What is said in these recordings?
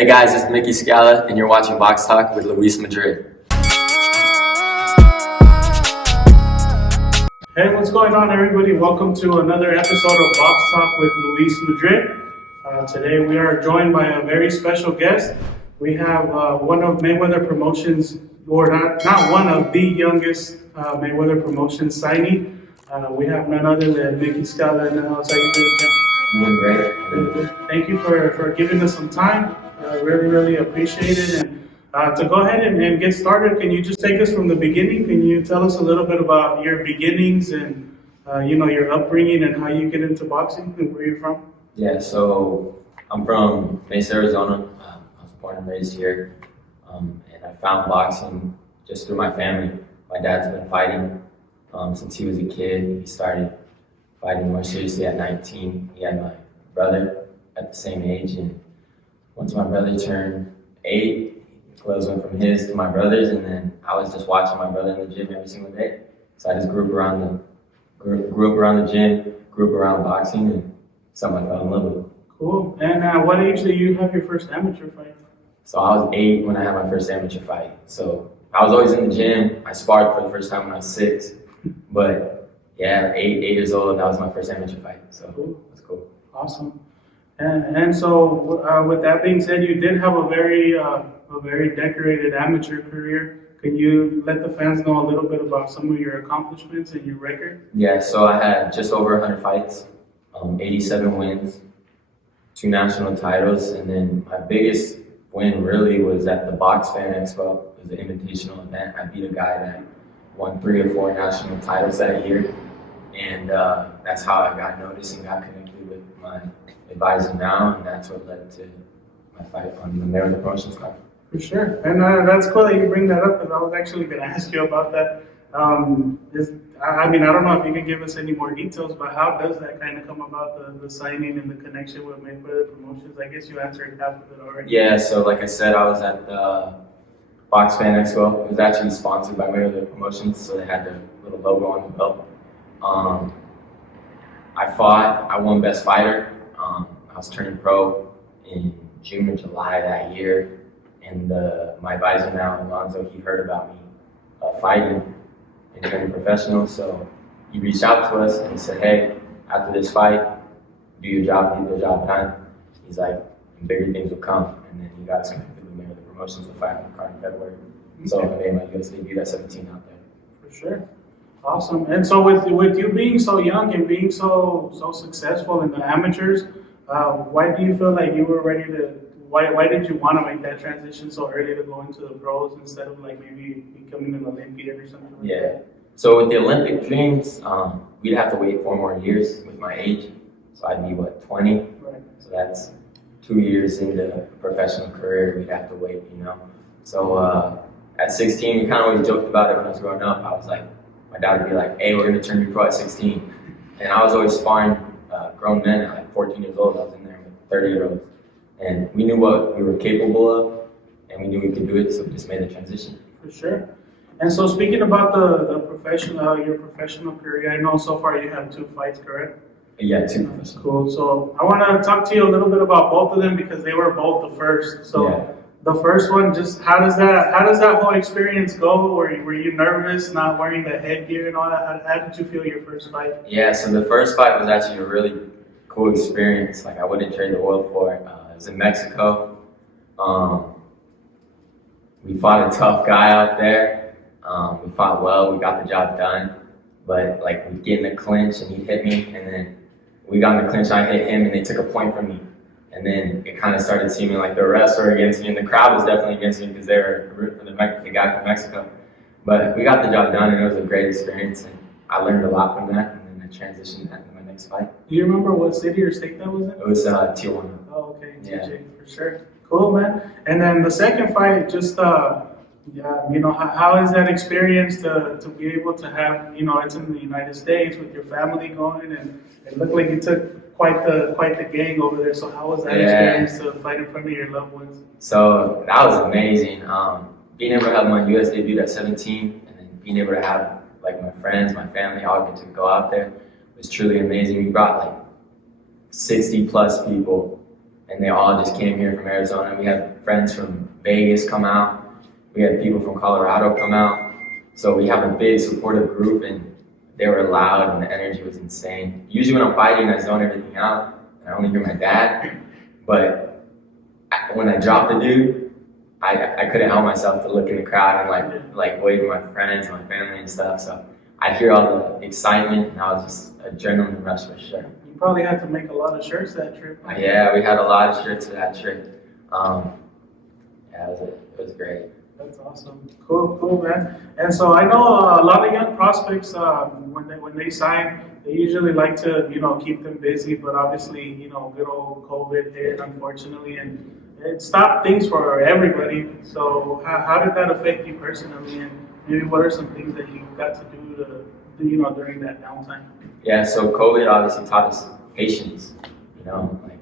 Hey guys, it's Micky Scala, and you're watching Box Talk with Luis Madrid. Hey, what's going on, everybody? Welcome to another episode of Box Talk with Luis Madrid. Today we are joined by a very special guest. We have one of Mayweather Promotions, or not one of the youngest Mayweather Promotions signee. We have none other than Micky Scala in the house. How you doing, Jeff? Doing great. Thank you for giving us some time. Really appreciate it. And to go ahead and get started, can you just take us from the beginning? Can you tell us a little bit about your beginnings and your upbringing and how you get into boxing and where you're from? Yeah, so I'm from Mesa, Arizona. I was born and raised here, and I found boxing just through my family. My dad's been fighting since he was a kid. He started fighting more seriously at 19. He had my brother at the same age, and once my brother turned 8, clothes went from his to my brother's, and then I was just watching my brother in the gym every single day. So I just grew up around the gym, grew up around boxing, and something I fell in love with. Cool. And what age did you have your first amateur fight? So I was 8 when I had my first amateur fight. So I was always in the gym. I sparred for the first time when I was 6, but yeah, 8 years old, that was my first amateur fight. So Cool. That's cool. Awesome. And so, with that being said, you did have a very decorated amateur career. Can you let the fans know a little bit about some of your accomplishments and your record? Yeah, so I had just over 100 fights, 87 wins, 2 national titles, and then my biggest win really was at the Box Fan Expo. It was an invitational event. I beat a guy that won 3 or 4 national titles that year, and that's how I got noticed and got connected with my advisor now, and that's what led to my fight on the Mayweather Promotions card. For sure. And that's cool that you bring that up, because I was actually going to ask you about that. I don't know if you can give us any more details, but how does that kind of come about, the signing and the connection with Mayweather Promotions? I guess you answered half of it already. Yeah, so like I said, I was at the Box Fan Expo. It was actually sponsored by Mayweather Promotions, so they had their little logo on the belt. I fought, I won Best Fighter. I was turning pro in June or July that year, and my advisor now, Alonzo, he heard about me fighting and turning professional, so he reached out to us and he said, hey, after this fight, do your job, get the job done. He's like, and bigger things will come, and then he got us connected with Mayweather Promotions to fight on the card in February. So I made my US debut at 17 out there. For sure. Awesome. And so with you being so young and being so successful in the amateurs, why do you feel like you were ready to? Why did you want to make that transition so early to go into the pros instead of like maybe becoming an Olympian or something like that? So with the Olympic dreams, we'd have to wait 4 more years with my age. So I'd be 20? Right. So that's 2 years into a professional career. We'd have to wait, So at 16, we kind of always joked about it when I was growing up. I was like, my dad would be like, hey, we're going to turn you pro at 16. And I was always sparring grown men at like 14 years old. I was in there with 30-year-olds. And we knew what we were capable of, and we knew we could do it, so we just made the transition. For sure. And so speaking about the your professional career, I know so far you have 2 fights, correct? Yeah, 2 professional. Cool. So I want to talk to you a little bit about both of them because they were both the first. So yeah. The first one, just how does that whole experience go? Were you nervous, not wearing the headgear and all that? How did you feel your first fight? Yeah, so the first fight was actually a really cool experience. Like I wouldn't trade the world for it. It was in Mexico. We fought a tough guy out there. We fought well. We got the job done. But like we get in the clinch and he hit me, and then we got in the clinch. I hit him, and they took a point from me. And then it kind of started seeming like the refs were against me, and the crowd was definitely against me because they were rooting for the guy from Mexico. But we got the job done, and it was a great experience, and I learned a lot from that, and then I transitioned that into my next fight. Do you remember what city or state that was in? It was Tijuana. Oh, okay, TJ, Yeah. for sure. Cool, man. And then the second fight, just how is that experience to be able to have, it's in the United States with your family going, and it looked like you took quite the gang over there. So how was that experience to fight in front of your loved ones? So that was amazing. Being able to have my US debut at 17, and then being able to have like my friends, my family, all get to go out there was truly amazing. We brought like 60 plus people and they all just came here from Arizona. We had friends from Vegas come out. We had people from Colorado come out. So we have a big supportive group, and they were loud, and the energy was insane. Usually when I'm fighting, I zone everything out, and I only hear my dad. But when I dropped the dude, I couldn't help myself to look in the crowd and like wave to my friends and my family and stuff. So I hear all the excitement, and I was just adrenaline rush for sure. You probably had to make a lot of shirts that trip. Yeah, we had a lot of shirts for that trip. Yeah, it was great. That's awesome. Cool, man. And so I know a lot of young prospects, when they sign, they usually like to, keep them busy. But obviously, good old COVID hit, unfortunately, and it stopped things for everybody. So how did that affect you personally? And maybe what are some things that you got to do during that downtime? Yeah, so COVID obviously taught us patience. Like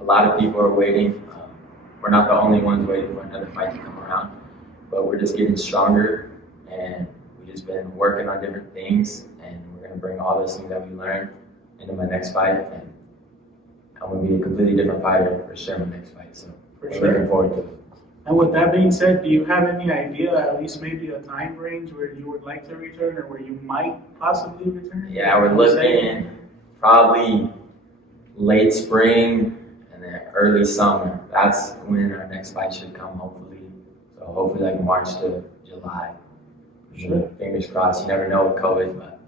a lot of people are waiting. We're not the only ones waiting for another fight to come around, but we're just getting stronger, and we've just been working on different things, and we're going to bring all those things that we learned into my next fight, and I'm going to be a completely different fighter for sure in my next fight, so we're looking forward to it. And with that being said, do you have any idea, at least maybe a time range where you would like to return or where you might possibly return? Yeah, we're looking probably late spring and then early summer. That's when our next fight should come, hopefully. So hopefully like March to July. Sure. Fingers crossed. You never know with COVID, but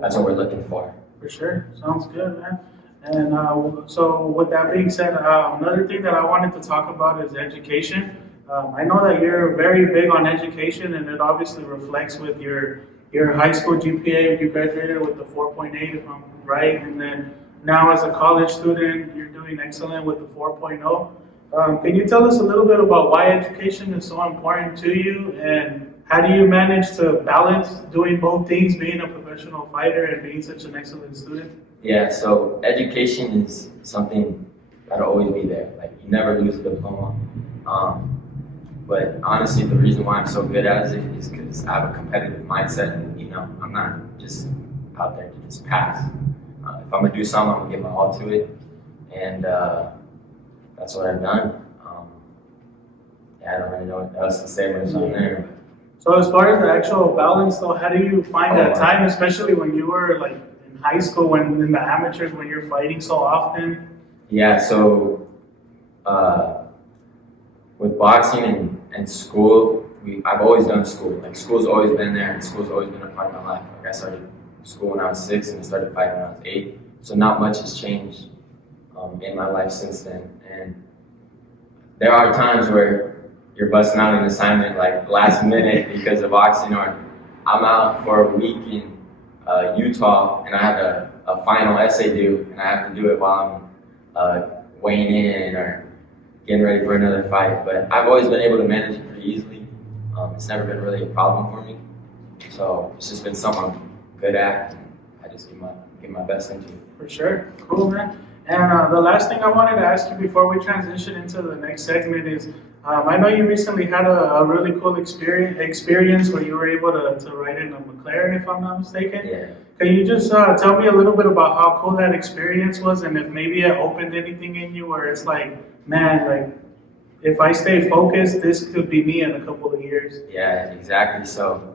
that's what we're looking for. For sure. Sounds good, man. And so with that being said, another thing that I wanted to talk about is education. I know that you're very big on education, and it obviously reflects with your high school GPA. You graduated with the 4.8, if I'm right, and then now as a college student, you're doing excellent with the 4.0. Can you tell us a little bit about why education is so important to you, and how do you manage to balance doing both things, being a professional fighter and being such an excellent student? Yeah, so education is something that'll always be there. Like, you never lose a diploma. But honestly, the reason why I'm so good at it is because I have a competitive mindset. And, I'm not just out there to just pass. If I'm gonna do something, I'm gonna give my all to it, and that's what I've done. I don't really know what else to say when it's on there. So as far as the actual balance, though, how do you find that time, especially when you were like in high school, when in the amateurs, when you're fighting so often? Yeah, so with boxing and school, I've always done school. Like, school's always been there, and school's always been a part of my life. Like, I started school when I was 6 and I started fighting when I was 8. So not much has changed in my life since then. And there are times where you're busting out an assignment like last minute because of boxing, or I'm out for a week in Utah and I have a final essay due, and I have to do it while I'm weighing in or getting ready for another fight. But I've always been able to manage it pretty easily. It's never been really a problem for me. So it's just been something I'm good at, and I just give my best into it. For sure. Cool, man. And the last thing I wanted to ask you before we transition into the next segment is, I know you recently had a really cool experience where you were able to ride in a McLaren, if I'm not mistaken. Yeah. Can you just tell me a little bit about how cool that experience was, and if maybe it opened anything in you where it's like, man, like, if I stay focused, this could be me in a couple of years? Yeah, exactly. So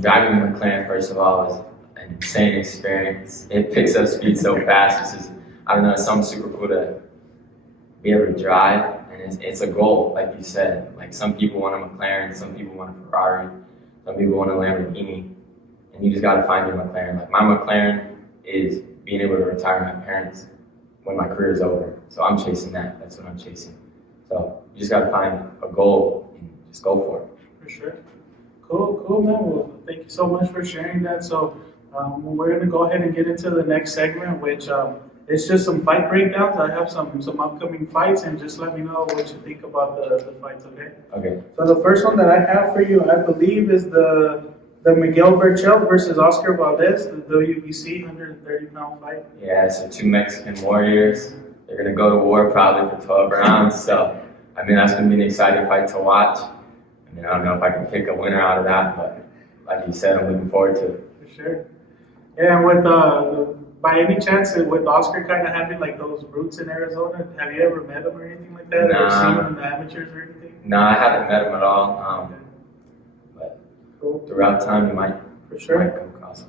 driving a McLaren, first of all, was an insane experience. It picks up speed so fast. It's just, I don't know, it's something super cool to be able to drive. And it's a goal, like you said. Like, some people want a McLaren, some people want a Ferrari, some people want a Lamborghini, and you just got to find your McLaren. Like, my McLaren is being able to retire my parents when my career is over. So I'm chasing that. That's what I'm chasing. So you just got to find a goal and just go for it. For sure. Cool, man. Well, thank you so much for sharing that. So we're going to go ahead and get into the next segment, which it's just some fight breakdowns. I have some upcoming fights, and just let me know what you think about the fights, okay? Okay. So the first one that I have for you, I believe, is the Miguel Berchelt versus Oscar Valdez, the WBC 130-pound fight. Yeah, so 2 Mexican warriors. They're going to go to war probably for 12 rounds. So, I mean, that's going to be an exciting fight to watch. I mean, I don't know if I can pick a winner out of that, but like you said, I'm looking forward to it. For sure. And with by any chance, with Oscar kind of having like those roots in Arizona, have you ever met him or anything like that? Or seen him in the amateurs or anything? No, I haven't met him at all. But Cool. throughout time, you might For sure. come across him.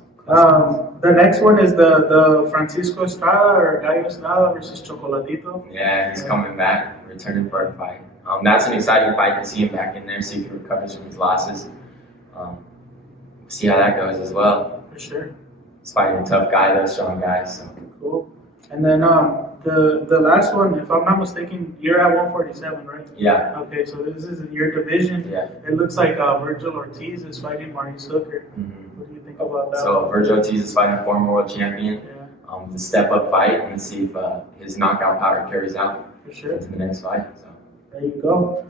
The next one is the Francisco Estrada or Gallo Estrada versus Chocolatito. Yeah, he's coming back, returning for a fight. That's an exciting fight to see him back in there, see if he recovers from his losses. See how that goes as well. For sure. He's fighting a tough guy, though, strong guy. So. Cool. And then the last one, if I'm not mistaken, you're at 147, right? Yeah. Okay, so this is in your division. Yeah. It looks like Virgil Ortiz is fighting Maurice Hooker. Mm-hmm. What do you think about that? So Virgil Ortiz is fighting a former world champion. Yeah, The step-up fight and see if his knockout power carries out for sure. into the next fight. So. There you go.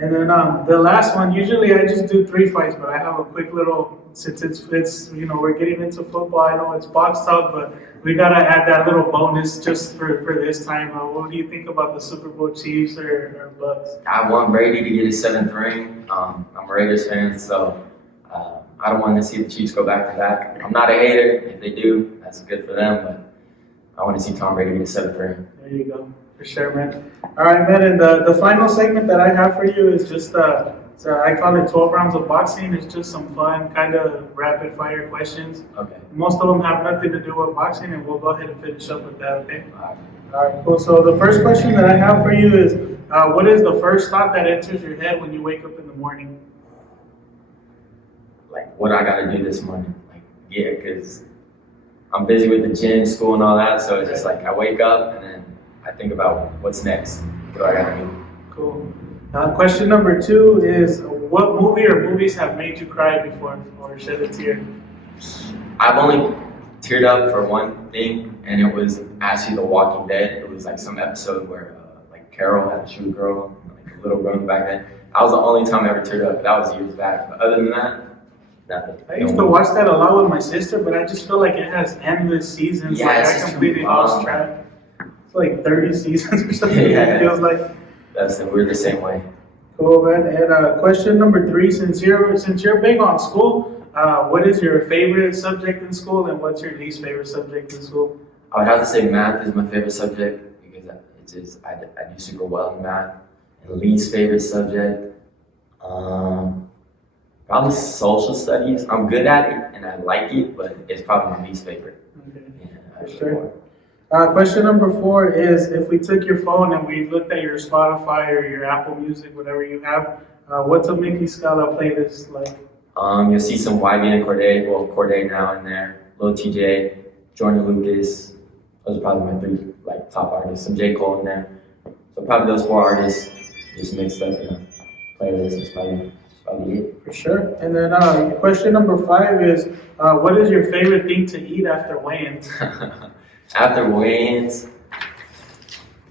And then the last one, usually I just do 3 fights, but I have a quick little, since it's we're getting into football, I know it's box talk, but we got to add that little bonus just for this time. What do you think about the Super Bowl Chiefs or Bucks? I want Brady to get his 7th ring. I'm a Raiders fan, so I don't want to see the Chiefs go back-to-back. I'm not a hater. If they do, that's good for them, but I want to see Tom Brady get his 7th ring. There you go. For sure, man. All right, man. And the final segment that I have for you is just, so I call it 12 rounds of boxing. It's just some fun, kind of rapid fire questions. Okay. Most of them have nothing to do with boxing, and we'll go ahead and finish up with that, okay? All right. All right, cool. So the first question that I have for you is, what is the first thought that enters your head when you wake up in the morning? Like, what I got to do this morning? Like, yeah, because I'm busy with the gym, school, and all that, so it's just like I wake up and then I think about what's next. What do I got to do? Cool. Question number 2 is, what movie or movies have made you cry before or shed a tear? I've only teared up for one thing, and it was actually The Walking Dead. It was like some episode where like Carol had to shoot a girl, like a little girl back then. That was the only time I ever teared up. That was years back. But other than that, nothing. I used to watch that a lot with my sister, but I just feel like it has endless seasons. Yeah, like it's I just completely too lost long. track. It's like 30 seasons or something. Yeah. It feels like. We're the same way. Cool, man. And question number 3, since you're big on school, what is your favorite subject in school, and what's your least favorite subject in school? I would have to say math is my favorite subject because I do super well in math. And least favorite subject, probably social studies. I'm good at it and I like it, but it's probably my least favorite. Okay. Yeah, For sure. Question number 4 is, if we took your phone and we looked at your Spotify or your Apple Music, whatever you have, what's a Micky Scala playlist like? You'll see some YB and Corday now in there, Lil TJ, Jordan Lucas. Those are probably my 3 like top artists. Some J. Cole in there. So probably those 4 artists just mixed up in a playlist. It's probably it. For sure. And then question number 5 is, what is your favorite thing to eat after weigh-ins? After weigh-ins,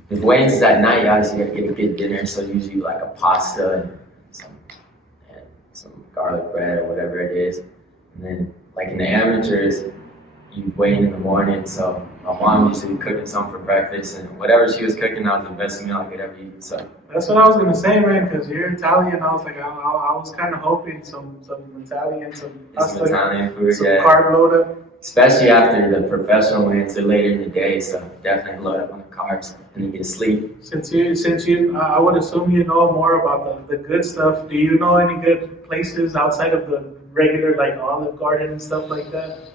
if weigh-ins is at night, obviously you gotta get a good dinner. So usually like a pasta and some garlic bread or whatever it is. And then like in the amateurs, you weigh in the morning. So my mom usually cooking something for breakfast, and whatever she was cooking, that was the best meal I could ever eat. So that's what I was gonna say, man. Because you're Italian, I was like, I was kind of hoping some Italian, some pasta, Italian food, some yeah. carb load up. Especially after the professional wins, so later in the day, so definitely load up on the carbs and then get sleep. Since you, I would assume you know more about the good stuff. Do you know any good places outside of the regular like Olive Garden and stuff like that?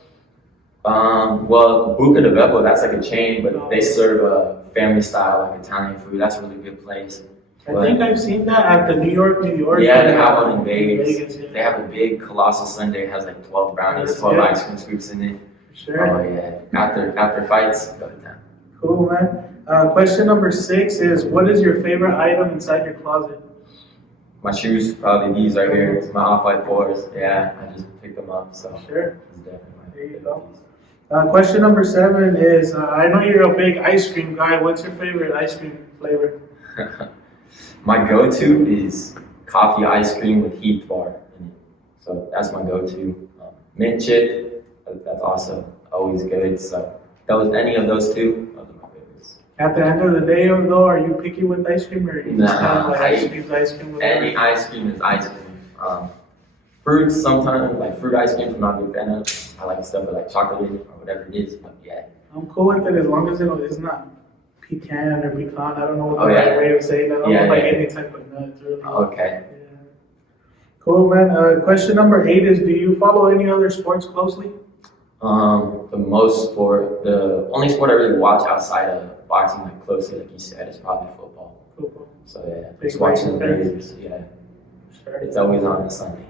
Well, Buca di Beppo, that's like a chain, but they serve a family style like Italian food. That's a really good place. I think I've seen that at the New York. Yeah, they have one in Vegas. Yeah. They have a big colossal sundae. It has like 12 brownies, That's 12 good. ice cream scoops in it. Sure. Oh yeah. After fights, go to town. Cool, man. Question number 6 is, what is your favorite item inside your closet? My shoes, probably these right here. It's my Off-White 4s. Yeah, I just picked them up, so Sure. it's definitely my There you favorite go. piece. Question number 7 is, I know you're a big ice cream guy. What's your favorite ice cream flavor? My go-to is coffee ice cream with Heath bar in it. So that's my go-to. Mint chip, that's also always good. So any of those 2, those are my favorites. At the end of the day, though, are you picky with ice cream, or are you just kind of like I- ice cream with Any ice cream is ice cream. Fruits sometimes, like fruit ice cream, I'm not a big fan of. I like stuff with like chocolate or whatever it is. But yeah, I'm cool with it as long as it's not pecan or pecan. I don't know what the Oh, yeah. right way of saying that. I don't Yeah, like yeah. any type of nuts, really. Okay. Yeah. Cool, man. Question number 8 is: do you follow any other sports closely? The only sport I really watch outside of boxing, like closely, like you said, is probably football. Football. So yeah, Big just watching the Lakers Raiders. Yeah, Sure. it's always on a Sunday.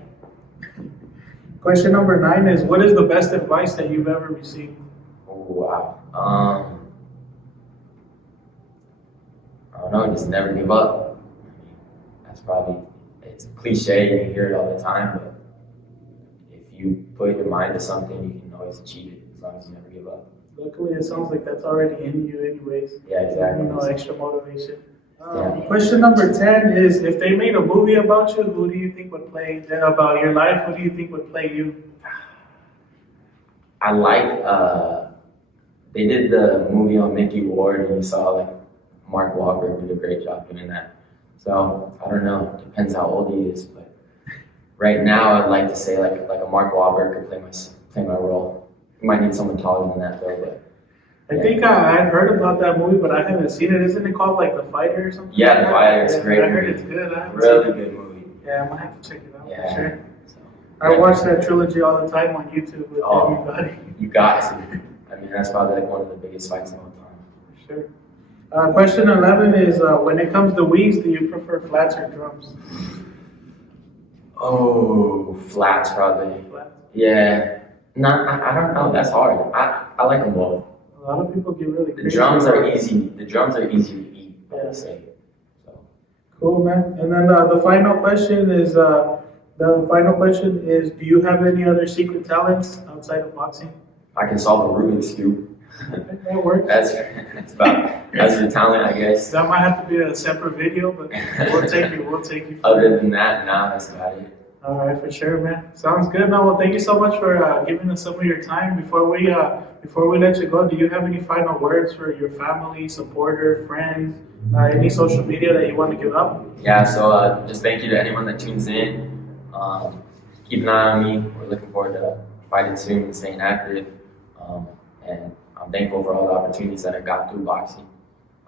Question number 9 is: what is the best advice that you've ever received? Oh wow. I don't know. Just never give up. I mean, that's probably it's a cliche. You hear it all the time, but if you put your mind to something, you can always achieve it as long as you never give up. Luckily, it sounds like that's already in you, anyways. Yeah, exactly. You know, extra motivation. Yeah. Question number 10 is: if they made a movie about you, who do you think would play about your life? Who do you think would play you? I like they did the movie on Mickey Ward, and you saw like Mark Wahlberg did a great job doing that. So I don't know, depends how old he is, but right now I'd like to say like a Mark Wahlberg could play my role. You might need someone taller than that though, but I think I've heard about that movie, but I haven't seen it. Isn't it called like The Fighter or something? yeah, The Fighter, it's a great I heard movie. it's good. I haven't Really seen it. good movie. Yeah, I might have to check it out Yeah. for sure. So, I watch that trilogy all the time on YouTube with Oh. everybody. you got to. I mean, that's probably like one of the biggest fights of all time. For sure. Question 11 is: when it comes to wings, do you prefer flats or drums? Oh, flats probably. Flats. Yeah. I don't know. That's hard. I like them both. A lot of people get really The crazy drums about are it. easy. The drums are easy to eat, I Yeah. would say. So, Cool, man. And then the final question is: do you have any other secret talents outside of boxing? I can solve a Rubik's Cube. That works. That's your talent, I guess. That might have to be a separate video, but we'll take you. We'll take you. Other than that, nah, that's about it. All right, for sure, man. Sounds good, man. Well, thank you so much for giving us some of your time. Before we let you go, do you have any final words for your family, supporter, friends, any social media that you want to give up? Yeah, so just thank you to anyone that tunes in. Keep an eye on me. We're looking forward to fighting soon and staying active. And I'm thankful for all the opportunities that I got through boxing.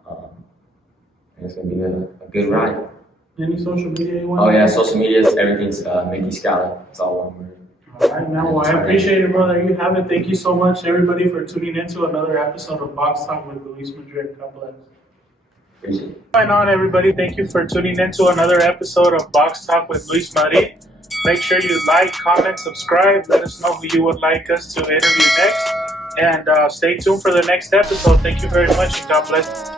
And it's going to be a good ride. Any social media you want? Oh yeah, social media, everything's Micky Scala. It's all one word. All right, man. Well, I appreciate it, brother. You have it. Thank you so much, everybody, for tuning in to another episode of Box Talk with Luis Madrid. God bless. Appreciate it. Going on, everybody. Thank you for tuning in to another episode of Box Talk with Luis Madrid. Make sure you like, comment, subscribe. Let us know who you would like us to interview next. And stay tuned for the next episode. Thank you very much, and God bless.